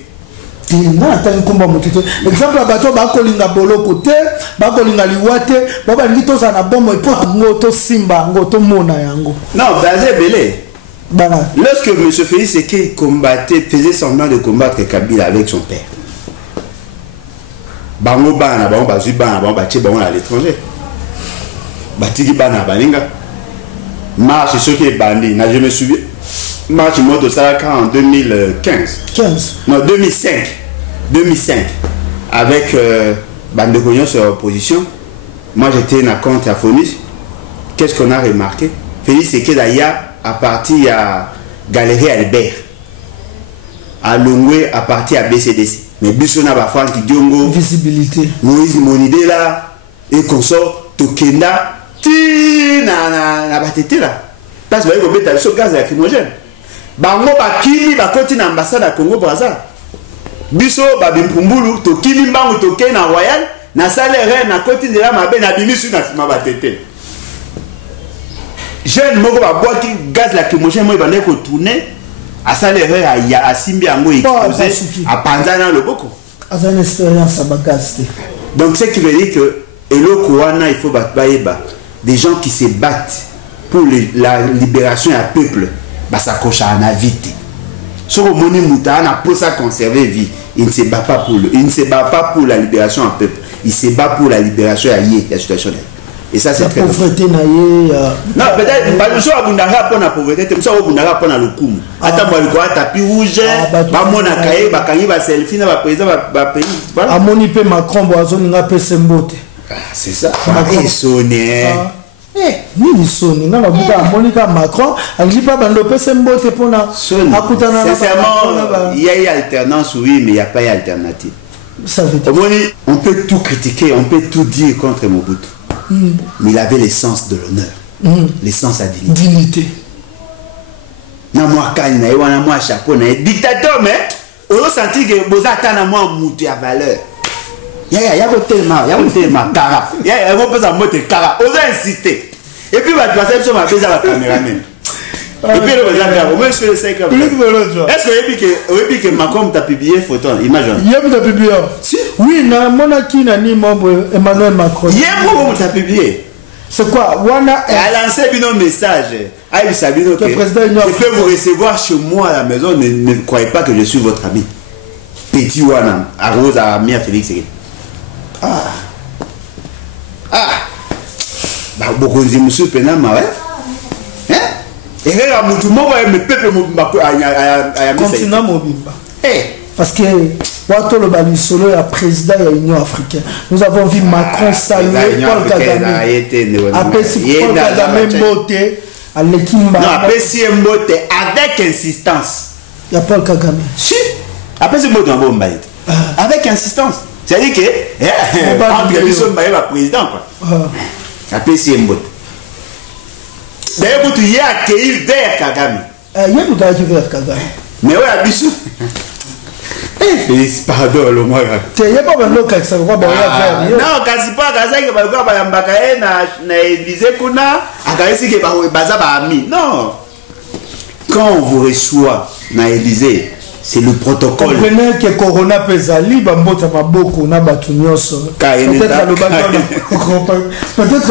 Non, attends combat motito. Exemple la bateau ba kolinga bolo côté, ba kolinga liwate, ba ba ngito za na bombo ipo ngoto simba, ngoto mona yango. Non, basé belé. Lorsque M. Félix Sekei combattait, faisait semblant de combattre Kabila avec son père, bango bana bango bazui bana bango batie bango à l'étranger, batiki bana baninga marche ce qui est bandit. Je me souviens marche moto Salaka en 2015 non 2005 avec bande de cognons sur l'opposition. Moi j'étais dans compte à Fonis. Qu'est-ce qu'on a remarqué? Félix Sekei d'ailleurs à partir à Galerie Albert, à Longwe à partir à BCDC. Mais Bissona va faire qui diongo visibilité. Moïse Monide là et consort Tokenda ti na batete là. Parce que vous voyez que vous gaz lacrymogène. Bango ba kili ba koti na ambassade à Congo Brazza. Biso ba bimpumbulu to kili mbangu toke na royal na salaire na koti de la mabe na bimisu na sima batete. Jeune moko ba bois qui gaz lacrymogène moi bandé ko tourner à salaire à simbi ango exposé à panzana le boko. As une expérience à bagaz. Donc ce qui veut dire que eloko wana il faut batba des gens qui se battent pour la libération du peuple, bah ça coche à la vie. Sur le moni moutana pour ça conserver vie, il ne se bat pas pour la libération du peuple, il se bat pour la libération de la situation. Et ça c'est très pauvreté non peut-être pas le choix abundara pour la pauvreté, comme ça abundara pour le coup. Attends moi le quoi tapis rouge, ba mona kaye ba kangi ba selfie na ba président ba pays. Voilà. Amoni pe Macron boazo nga pe sembote. C'est ça. Macron sonné. Ni sonné na ba buta Monica Macron, ali pas bando pe sembote pour na akutana na. Sincèrement, il y a une alternance oui, mais il y a pas une alternative. Ça veut dire on peut tout critiquer, on peut tout dire contre Mobutu. Mais il avait l'essence de l'honneur, l'essence à dignité. Na moi quand na wana moi chapeau na dictateur mais on senti que boza tana moi mutu à valeur. Ya ko tellement cara. Ya ko pesa mote cara. On a insisté. Et puis va passer sur ma pesa la caméraman. Et puis le regard au moins sur le 5 ans. Est-ce que Macron t'a publié photo imagine. Yem t'a publié. Si oui, na monaki na ni membre Emmanuel Macron. Yem t'a publié. C'est quoi? Wana a lancé un message. Ah, il savait que je peux vous recevoir chez moi à la maison. Ne croyez pas que je suis votre ami. Petit Wana, à Rose, à Mia Félix. Bah, beaucoup de monsieur Penama, ouais. Hein? Et là, tout le monde va me peuple à continent mobimba. Parce que Wato le Bali solo est président de l'Union africaine. Nous avons vu Macron saluer Paul Kagame. Après, si Paul Kagame monté, Alekimba. Non, après si Mbote avec insistance. Il y a Paul Kagame. Si. Après si Mbote en Mbaye. Avec insistance. C'est-à-dire que entre les deux Mbaye va président quoi. Après si Mbote. D'ailleurs quand tu y as accueilli vers Kagame. Il y a tout accueilli vers Kagame. Mais ouais Abissou. Pardon le moi. Tu y a pas mal de ça va vers. Non, kasi pas kaza que ba ko ba mbaka na Élysée kuna akaisi que ba baza ba ami. Non. Quand on vous reçoit na Élysée, c'est le protocole. Comprenez que Corona Pesali, Bambota Maboko, Nabatunios. Peut-être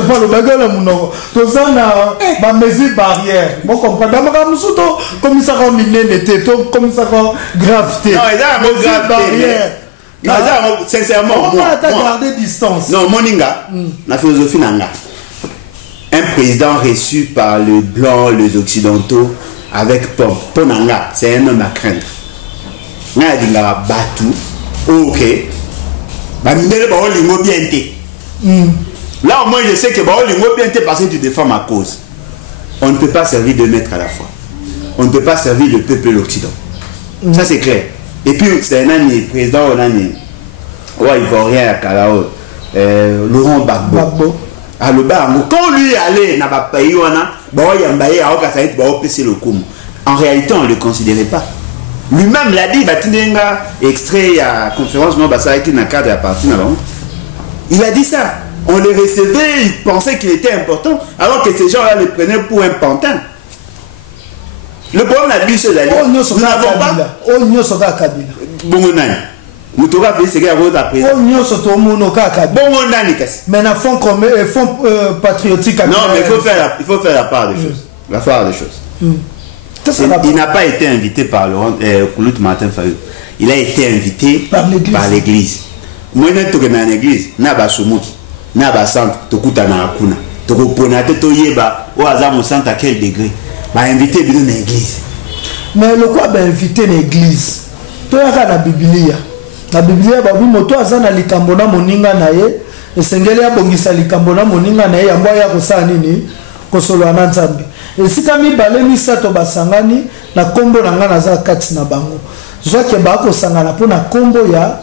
pas le bagage, mon Tozana, ma mesure barrière. Bon, comprenez, commissaire Miné n'était commissaire gravité. Non, il y a une grave barrière. Non, sincèrement, on va garder distance. Non, Moninga, la philosophie nanga. Un président reçu par les blancs, les occidentaux, avec Ponanga, c'est un homme à craindre. N'a dit nga batu, ok. Bah mbele ba olingo bien té. Là au moins je sais que ba olingo bien té parce que tu défends ma cause. On ne peut pas servir deux maîtres à la fois. On ne peut pas servir le peuple et l'Occident. Ça c'est clair. Et puis c'est un ami président on ami. Ouais ivoirien à Kalao. Laurent Gbagbo. À le Bango. Quand lui allait na ba pays wana, ba yambaye a okasaït ba opc le coup. En réalité on ne le considérait pas. Lui-même l'a dit, il a extrait à la conférence, il a dit ça. On le recevait, il pensait qu'il était important, alors que ces gens-là le prenaient pour un pantin. Le problème la vie, c'est d'aller. Nous n'avons pas. Oh, nous sommes à Kabila. Bon, nous devons faire ce qu'il y a à présent. Oh, nous sommes à Kabila. Bon, mais un fonds patriotique. Non, mais il faut faire la part des choses. La part des choses. Il n'a pas été invité par Koulout Martin Fayou. Il a été invité par l'église. Moi, je suis dans l'église. Je suis dans le centre. Je suis dans le centre à quel degré? Je suis invité dans l'église. Mais le quoi invité dans l'église? Tu as la Bible. La Bible, tu as la likambona moninga naye. Et sengeli abongisa likambona moninga naye. Amboya kosanini kosolo ananzambi. Et si tu as mis balé sato basangani na kombo nanga naza kati na bango. Zwa ke ba ko sangana po na kombo ya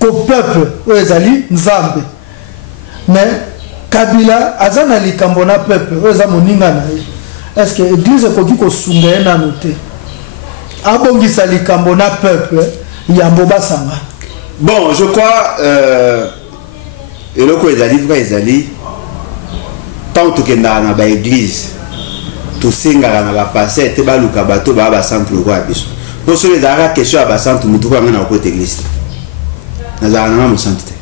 ko peuple ezali nzambe. Mais Kabila azana likambo na peuple eza moninga na ye. Est-ce que église koki ko sunga na noté? Abongisa likambo na peuple yambo basanga. Bon, je crois et le ko ezali vrai ezali tant que na ba église tout singara na ba passer te ba luka bato ba ba centre ko abiso pour ceux les ara question à ba centre mutu ko ngana ko église na za na mo centre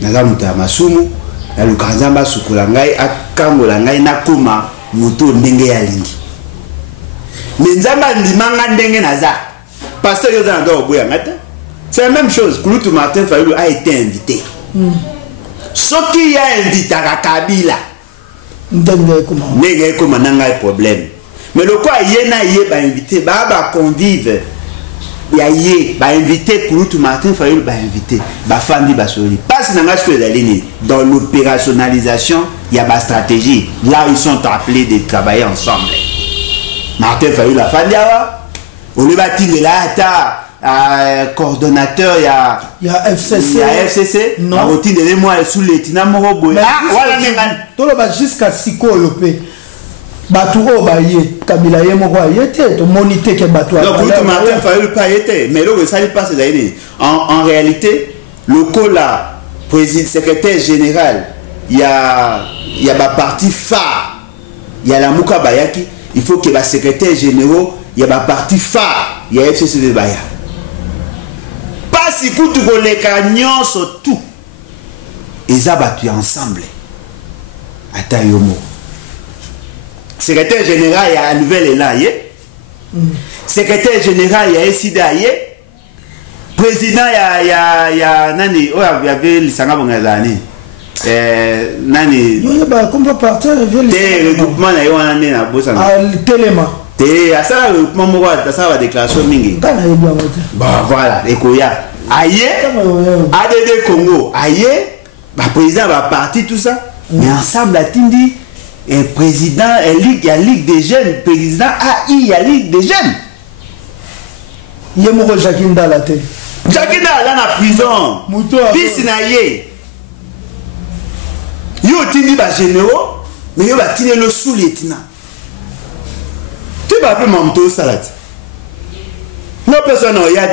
na za muta masumu na luka nzamba sukula ngai akambola ngai na kuma mutu ndenge ya lingi mais nzamba ndimanga ndenge na za pasteur yo za ndo boya ngata c'est la même chose. Kouloutou Martin Fayou a été invité ce qui a invité à Kabila n'est comme un problème. Mais le quoi yéna yé ba invité ba convive ya yé ba invité Kouloutou Martin Fayou ba invité ba fandi ba soli parce que nanga chose d'aller dans l'opérationnalisation il y a ba stratégie là ils sont appelés de travailler ensemble. Martin Fayou la fandi awa on est bâti de là coordonnateur il y a FCC non routine de moi sous les tinamoro voilà tout le bas jusqu'à siko lopé batu o ba yé Kabila yé moko yété to monité que batu donc tout Martin Fayou pas yété mais le ça passe d'ailleurs en réalité le cola président secrétaire général il y a ba parti phare il y a la Mouka Bayaki il faut que ba secrétaire généraux il y a ba parti phare il y a FCC de Baya si tu les cagnons sur tout ils abattent ensemble attends yomo secrétaire général il y a la nouvelle élan secrétaire général il y a SIDA président il y a nani oh il y avait le sanga bongazani nani yo ba comme partir le regroupement na yo nani na bossa téléma té à ça le regroupement mo va ça va déclaration mingi bah voilà ekoya aïe ADD Congo aïe bah président va partir tout ça mais ensemble la tindi et président, il y a Ligue des jeunes, président AI, il y a Ligue des jeunes. Il y a Jacqueline Dalate. Jacqueline Dalate dans la prison. Pis na ye. Yo tindi ba généraux, mais yo ba tindi le sous-lieutenant. Tu vas appeler Mamto Salat. Non, personne n'a y a.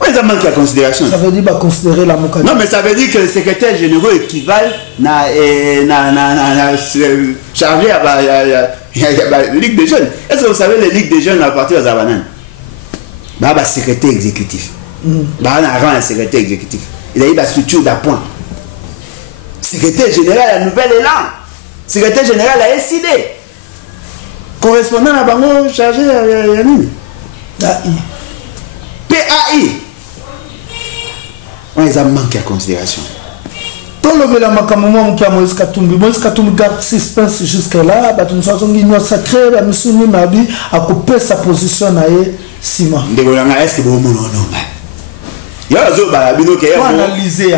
Oui, ça manque la considération. Ça veut dire considérer la Mouka. Non, mais ça veut dire que le secrétaire général équivalent chargé à la Ligue des jeunes. Est-ce que vous savez les Ligues des jeunes à partir de Zabanan? Bah, secrétaire exécutif. Bah, on a un secrétaire exécutif. Il a eu la structure d'appoint. Secrétaire général à Nouvel Élan. Secrétaire général à SID. Correspondant à Bango chargé à Yanine. PAI. On les a manqué à considération. Tout le monde a manqué à moment où Moïse Katumbi. Moïse Katumbi garde suspense jusque-là. Nous sommes en sacré. Nous sommes à couper sa position à Sima. Est-ce que vous normal? Il y a des choses qui sont analysées.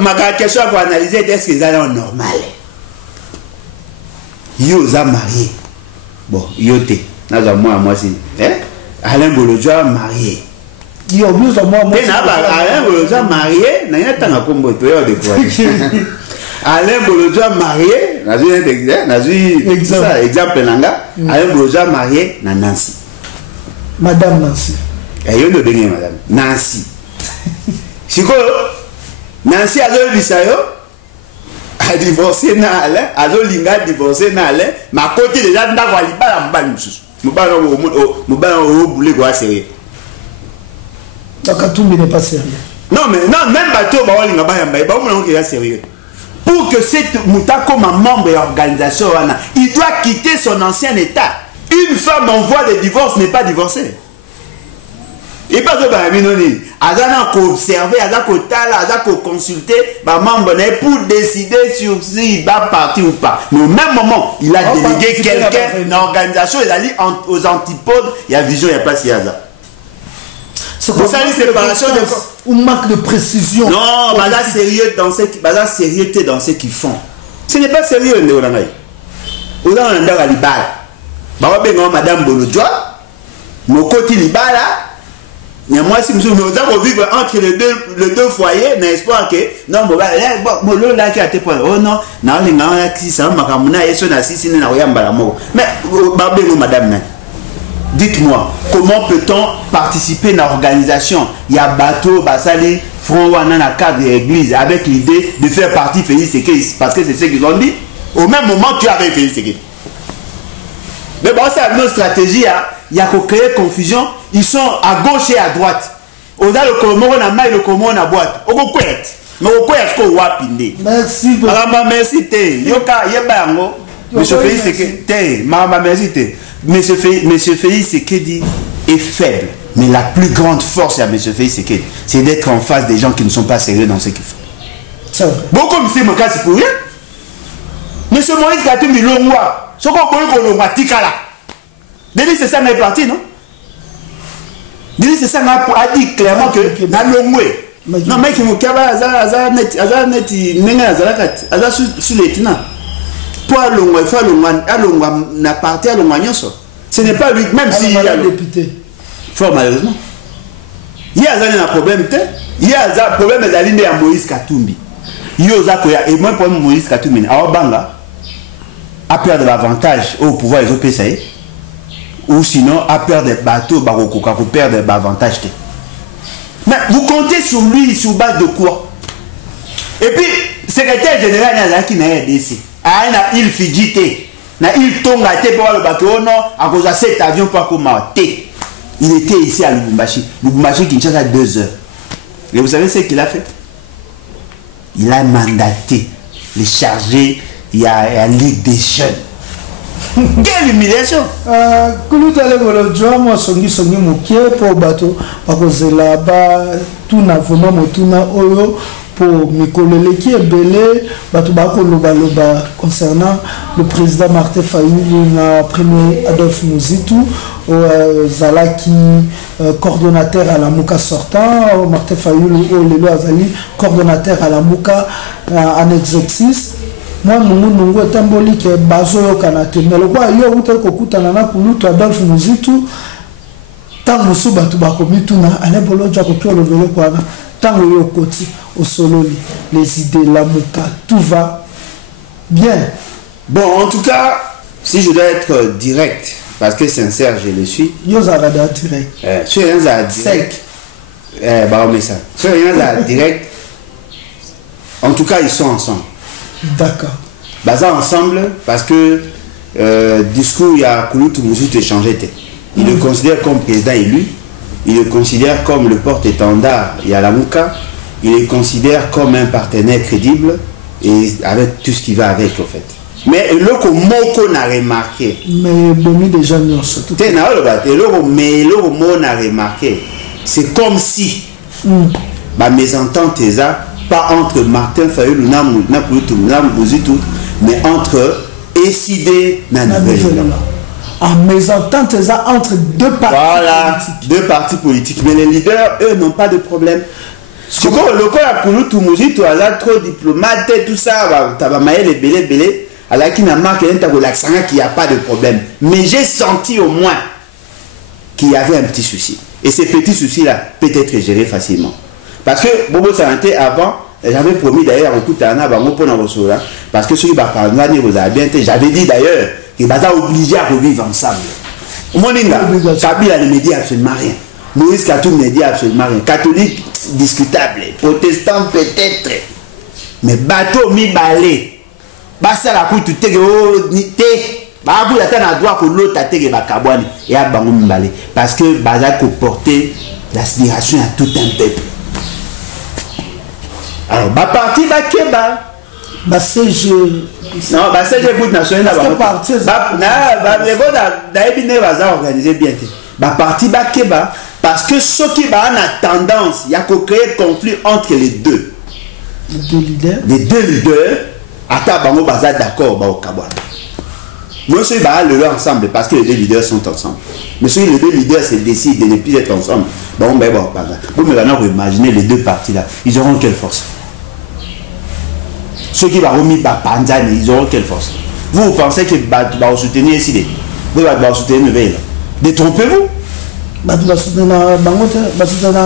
Ma question pour analyser est-ce qu'ils sont normal? Ils sont mariés. Bon, ils sont moi aussi. Alain Bolodjoa marié. Il oblige à moi. Alain Bolodjoa marié, n'a pas de combo. Alain Bolodjoa marié, exemple Nanga. Alain Bolodjoa marié, na Nancy. Madame Nancy. Et il y a une dernière madame. Nancy. Si quoi? Nancy a divorcé na Alain, a divorcé na Alain, ma côté déjà n'a pas la balle. Katumbi n'est pas sérieux. Non, mais non, même bateau, est sérieux. Pour que cette mouta comme un membre de l'organisation, il doit quitter son ancien état. Une femme en voie de divorce n'est pas divorcée. Et pas que Minoni, Azana ko observer, Azana ko tala, Azana ko consulter, membre pour décider sur s'il va partir ou pas. Mais au même moment, il a délégué quelqu'un dans l'organisation, il a dit aux antipodes, il y a vision, il n'y a pas si hasard. C'est pour ça une séparation ou manque de précision. Non, Baza sérieux dans ce qu'ils font. Ce n'est pas sérieux, Néolangaï. Au dans l'endroit à l'Ibala. Madame Bolodjoa, mon côté l'Ibala. Mais moi, si nous avons vivre entre les deux foyers, n'est-ce pas que non, là qui a été point. Oh non, mais madame, dites-moi, comment peut-on participer dans l'organisation? Il y a bateau, basali, front dans la cadre de l'église avec l'idée de faire partie Félix Sekedi parce que c'est ce qu'ils ont dit. Au même moment, tu avais Félix Sekedi. Mais bon, c'est une stratégie, il y a qu'à créer confusion. Ils sont à gauche et à droite. On a le Comoro, on a maille, le Comoro, on a boîte. On a quoi? Mais on a merci. Merci. Monsieur Félix Sekedi. Monsieur Félix Sekedi est faible. Mais la plus grande force à Monsieur Félix Sekedi, c'est d'être en face des gens qui ne sont pas sérieux dans ce qu'ils font. C'est vrai. Beaucoup de ces cas, c'est pour rien. Monsieur Moïse Katumbi Longwa. Ce qu'on peut dire, Tikala. Denis, c'est ça, on est parti, non? Denis, c'est ça, on a dit clairement que dans le moué. Non, mais qui m'a dit, ce n'est pas lui, même si il y a le député. Fort malheureusement. Il y a un problème, il y a un problème de Moïse Katumbi. Il y a et moi, pour Moïse Katumbi, à perdre l'avantage au pouvoir des OPSAE, ou sinon à perdre des bateaux, à perdre l'avantage. Mais vous comptez sur lui, sur base de quoi? Et puis, secrétaire général qui n'a pas décidé. Il fidjité. Il tombe à terre pour le bateau. Non, à cause de cet avion, pas comme il était ici à Lubumbashi. Lubumbashi qui tient à 2 heures. Et vous savez ce qu'il a fait? Il a mandaté les chargés. Il y a la Ligue des jeunes. Quelle humiliation! Quand tu allais voir le jour, moi, songi moukié pour bateau, parce que là-bas, tout n'a vraiment oyo pour Mikolele qui est belé, bateau bako loba concernant le président Martin Fayulu, le premier Adolphe Mouzitou, Zalaki, coordonnateur à la Mouka sortant, Martin Fayulu, Lelo Azali, coordonnateur à la Mouka en exercice. moi nungu etamboli ke bazo yo kanate mais le quoi yo uta ko kutana na kulutu Adolphe Muzitu tango su batu bakomituna ale bolo ja ko to le velo kwa tango yo koti au sololi les idées la muka tout va bien. Bon, en tout cas, si je dois être direct, parce que sincère, je le suis. Yo zarada direct. Je suis un direct. Bah, mais ça. Je suis un direct. En tout cas, ils sont ensemble. D'accord. Bah, ça ensemble, parce que discours, il y a Kouloutou Mouzoutou échangé. Il le considère comme président élu. Il le considère comme le porte-étendard. Il y a la Mouka. Il le considère comme un partenaire crédible et avec tout ce qui va avec, en fait. Mais le mot n'a remarqué. Mais bon, déjà, non, surtout. Mais le mot n'a remarqué. C'est comme si ma mésentente est pas entre Martin Fayulu mais entre Essidé et Nouvelle-Zélande. En mésentente entre deux partis politiques. Deux partis politiques. Mais les leaders, eux, n'ont pas de problème. Le cas de Mouzito, elle a trop diplomate, tout ça, tu vas les belé. Alors qu'il n'a marqué qu'il n'y a pas de problème. Mais j'ai senti au moins qu'il y avait un petit souci. Et ces petits soucis-là peuvent être gérés facilement. Parce que Bobo Santé, avant, j'avais promis d'ailleurs au coup de parce que ceux qui j'avais dit d'ailleurs qu'ils vont obligés à revivre ensemble. Kabila ne me dit absolument rien. Moïse Katou ne dit absolument rien. Catholique, discutable. Protestant, peut-être. Mais bateau, mi balé. Basa la couille, tu nité. Babu la tana droit que l'autre a tege bakabouani. Et à bango mi balé. Parce que Baza peut porter l'aspiration à tout un peuple. Alors, ba parti ba keba. Ba CG. Non, ba CG bout national. Ba organisé bien. Ba parti ba keba. Parce que ce qui va en tendance, il y a qu'à créer conflit entre les deux. Les deux leaders, à Bango Baza d'accord, au Kabouane. Nous sommes le ensemble parce que les deux leaders sont ensemble. Mais si les deux leaders se décident de ne plus être ensemble, vous maintenant imaginez les deux partis là, ils auront quelle force? Ceux qui vont remettre Panzani, ils auront quelle force? Vous pensez que vous soutenir ici, vous allez soutenir Nouvelle. Détrompez-vous.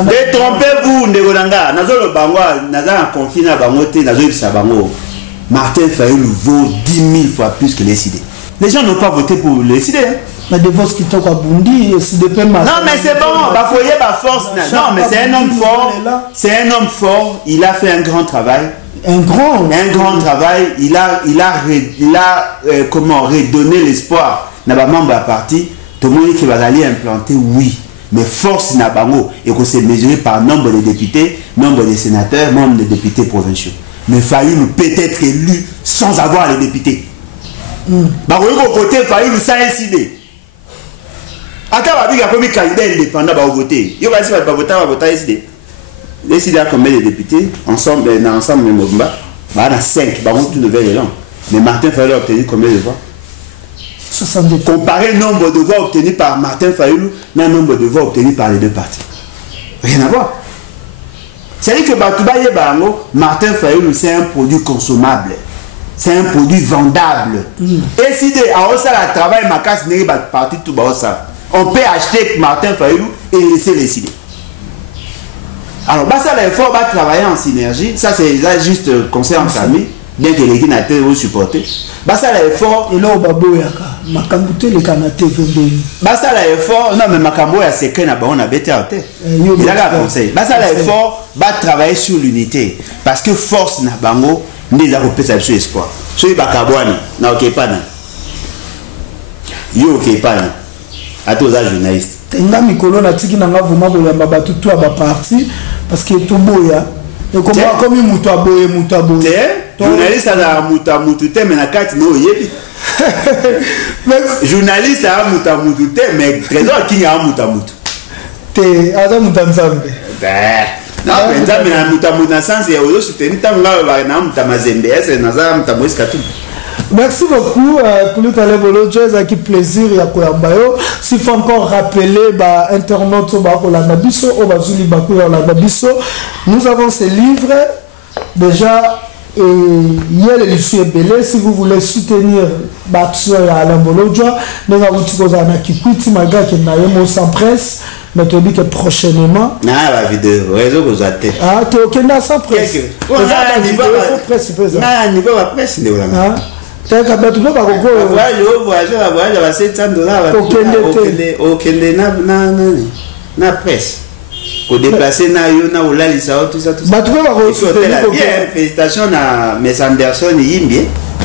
Détrompez-vous, Ndegolanga. Nazolo Bangwa, Nazan confine à Bangote, Nazol Sabango. Martin Fayulu vaut 10 000 fois plus que les idées. Les gens n'ont pas voté pour les idées. Mais des votes qui toquent à Bundi, c'est des paiements. Non, mais c'est bon, bah foyer, bah force. Non, mais c'est un homme fort. C'est un homme fort. Il a fait un grand travail. Un grand travail. Il a comment redonner l'espoir. N'a pas membre à parti. Tout le monde qui va aller implanter, oui. Mais force n'a pas mot. Et que c'est mesuré par nombre de députés, nombre de sénateurs, nombre de députés provinciaux. Mais Fayulu peut être élu sans avoir les députés. Bah, vous côté Fayulu sans décider. Attends, il y a combien de candidats indépendants à voter? Il y a voter, va voter décider. Décider à combien de députés? Ensemble, dans ensemble, il y a 5. Bah, on tout nouvel élan. Mais Martin Fayulu a obtenu combien de voix? 62. Comparer le nombre de voix obtenus par Martin Fayulu et le nombre de voix obtenus par les deux partis. Rien à voir. C'est-à-dire que Martin Fayulu, c'est un produit consommable. C'est un produit vendable. Et si on travaille, on peut acheter Martin Fayulu et laisser les idées. Alors, ça, l'effort va travailler en synergie. Ça, c'est juste conseil en famille. Bien que les Guinéens vous supporter. Ça l'effort. Et là, Makamboute les Kanaté ça l'effort. Non, mais Makambo a secret n'a pas on a bêté en tête. Il a un conseil. Ça l'effort va travailler sur l'unité. Parce que force n'a pas mot, n'est pas sur espoir. Soyez Bakabouani, n'a ok pas. Yo ok pas. À tous les journalistes. Tenga Mikolo na tiki na vraiment pour la tout à parti parce que tout boya. Et comme il mouta journaliste a mouta mais na carte no yebi. Journaliste a mouta mais trésor qui a mouta te aza mouta nzambe. Non mais nzambe na mouta sens ya oyo soutenir tanga na mouta mazembe c'est na za mouta Moïse Katumbi. Merci beaucoup pour nous aller bolo jazz qui plaisir ya koyambayo s'il faut encore rappeler internaute ba ko la biso o bazuli ba ko la biso nous avons ces livres déjà Et il y a les issues belé, si vous voulez soutenir l'action à Alain Bolodjoa, nous avons dit que vous avez qui sans presse, mais tu dis que prochainement. Non, la vidéo, réseau vous avez. Ah, tu es au Kenya sans presse. On a un niveau de presse, un niveau de presse, tu as un peu de voyage à 700 $. Au Kenya, na presse. Pour déplacer na yo na olalisa tout ça. Bah tu peux bien. Félicitations à Mess Anderson Yimbi.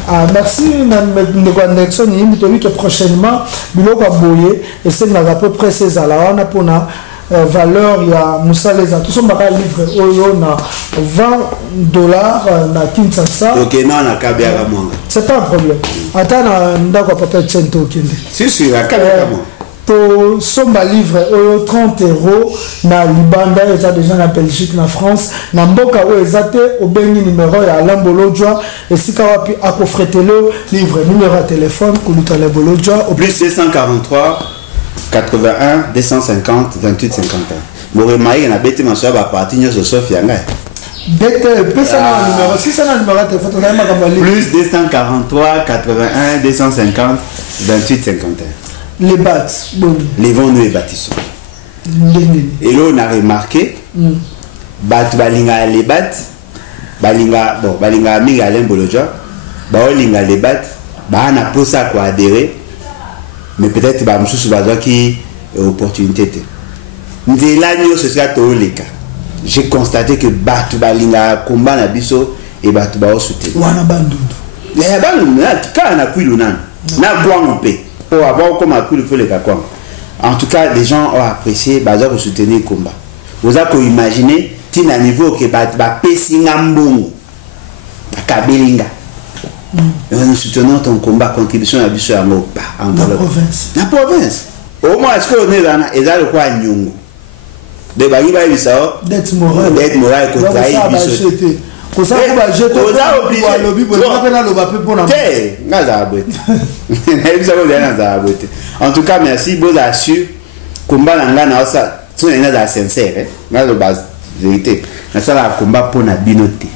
Ah merci na Anderson Yimbi tu dis que prochainement biloko boye et c'est na à peu près ces ala on a pour na valeur ya musaleza tout ça maka livre oyo na $20 na Kinshasa. OK non na kabia mwanga. C'est pas un problème. Attends na ndako papa Chento kende. Si la kabia mwanga. To somba livre 30 € na Libanda et déjà na Belgique na France na mboka o ezate au bengi numéro ya Alain Bolodjoa et si kawapi akofretelo livre numéro de téléphone kuluta Alain Bolodjoa au plus 243 81 250 28 51 Mori mai na bete maso ba parti nyoso Sofia ngai bete pesa na numéro si ça na numéro de téléphone na makamba plus 243 81 250 28 51 les bâts, bon. Les vents nous les bâtissons. Et là, on a remarqué, balinga les bâts, balinga amiga Alain Bolodjoa, balinga les bâts, on a pour ça quoi adhérer, mais peut-être bah monsieur Soubadoua qui opportunité. Nous là nous ce sera tout les cas. J'ai constaté que balinga combat na biso et ba soutenir. Wana bandudu. Ya bandudu na quand na kuiluna na gwangpe. Pour avoir comme un coup de feu les cacoins. En tout cas, les gens ont apprécié, pour soutenir le combat. Vous avez imaginé, à niveau que Pesingambongo, Kabelinga. Nous soutenons ton combat, contribution à Bissou à Mopa. La province. La province. Au moins, est-ce qu'on est dans le quoi Nyongo? De Bagiba Bissau. D'être moral. D'être moral, contre Bissau. En tout cas, merci. Vous assure, combat na ça, c'est une sincère. La vérité, ça la combat pour la binoté.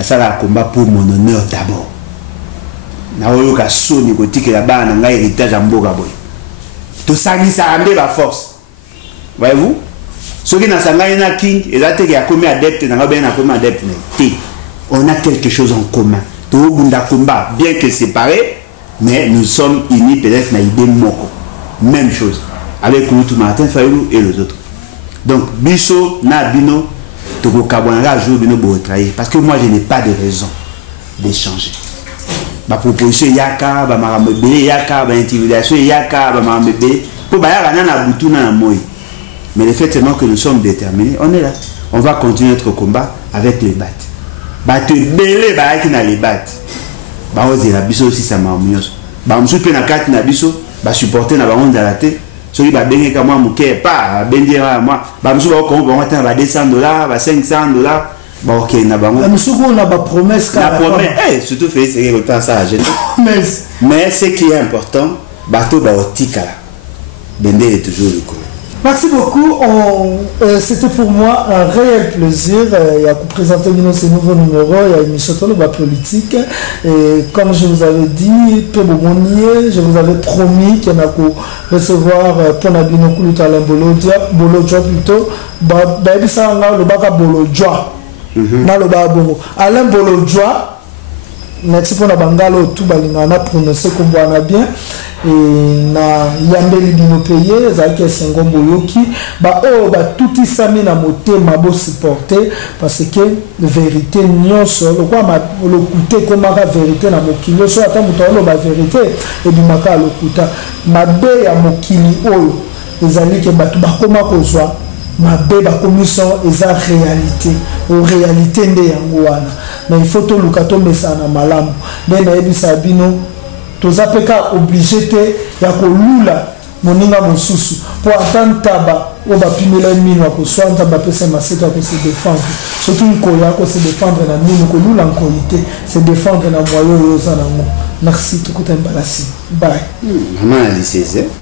Ça la combat pour mon honneur d'abord. Na oyo ka soni ko tikela bana nga héritage ya mboka boy. To sangisa ambe ba force. Voyez-vous? Ce qui n'a pas king, et là, il y a commis adepte, il y a adepte. On a quelque chose en commun. Tout le monde a combat, bien que séparés, mais nous sommes unis peut-être dans l'idée moko. Même chose. Avec Koutou Martin Fayou et les autres. Donc, Bisso, Nabino, Togo Kabouanga, jour Bino Botrahi. Parce que moi, je n'ai pas de raison d'échanger. Ma proposition, Yaka, Maramebe, Yaka, intimidation, Yaka, Maramebe, pour Bayara, Nana Boutou, Nana Moï. Mais le fait seulement que nous sommes déterminés, on est là. On va continuer notre combat avec les battes. Batte belé qui n'a les battes. Baozi la biso aussi ça m'a amené. Bamsou pe na carte na biso, ba supporter na bango ndalate. Soki ba benga kama muke pa bendira moi. Bamsou ba ko ba ngata ba $200, ba $500. Ba OK na bango. Bamsou ko na ba promesse ka. La promesse, surtout fait c'est que pas ça agenda. Mais ce qui est important, bateau ba otikala. Bendé est toujours le coup. Merci beaucoup. C'était pour moi un réel plaisir de présenter ce nouveau numéro. Il y a une émission politique. Et comme je vous avais dit, je vous avais promis qu'il y en a pour recevoir Ponabino Kuluta Alain Bolodjoa plutôt. Le Baka Bolodjoa. Alain Bolodjoa. Merci pour la bangalo tout balingana prononcé comme on a bien et na yambeli dino payer zaki sengombo yoki ba oh ba tout isami na motema bo supporter parce que la vérité nyonso le quoi le coûter comme la vérité na mokili so ata mutalo ba vérité et bimaka le kuta mabe ya mokili oyo ezali ke batu bakoma kozwa mabe ba commission eza réalité o réalité nde yango wana mais il faut tout le cateau mesana malamu mais na ebisa bino tozapeka obligé te ya kolula moninga mosusu pour attendre taba o ba pimela mino ko swanta ba pesa maseka ko se défendre surtout ko ya ko se défendre na mino ko lula nkolité se défendre na moyo yo sana mo merci tout ko tembalasi bye maman ali 16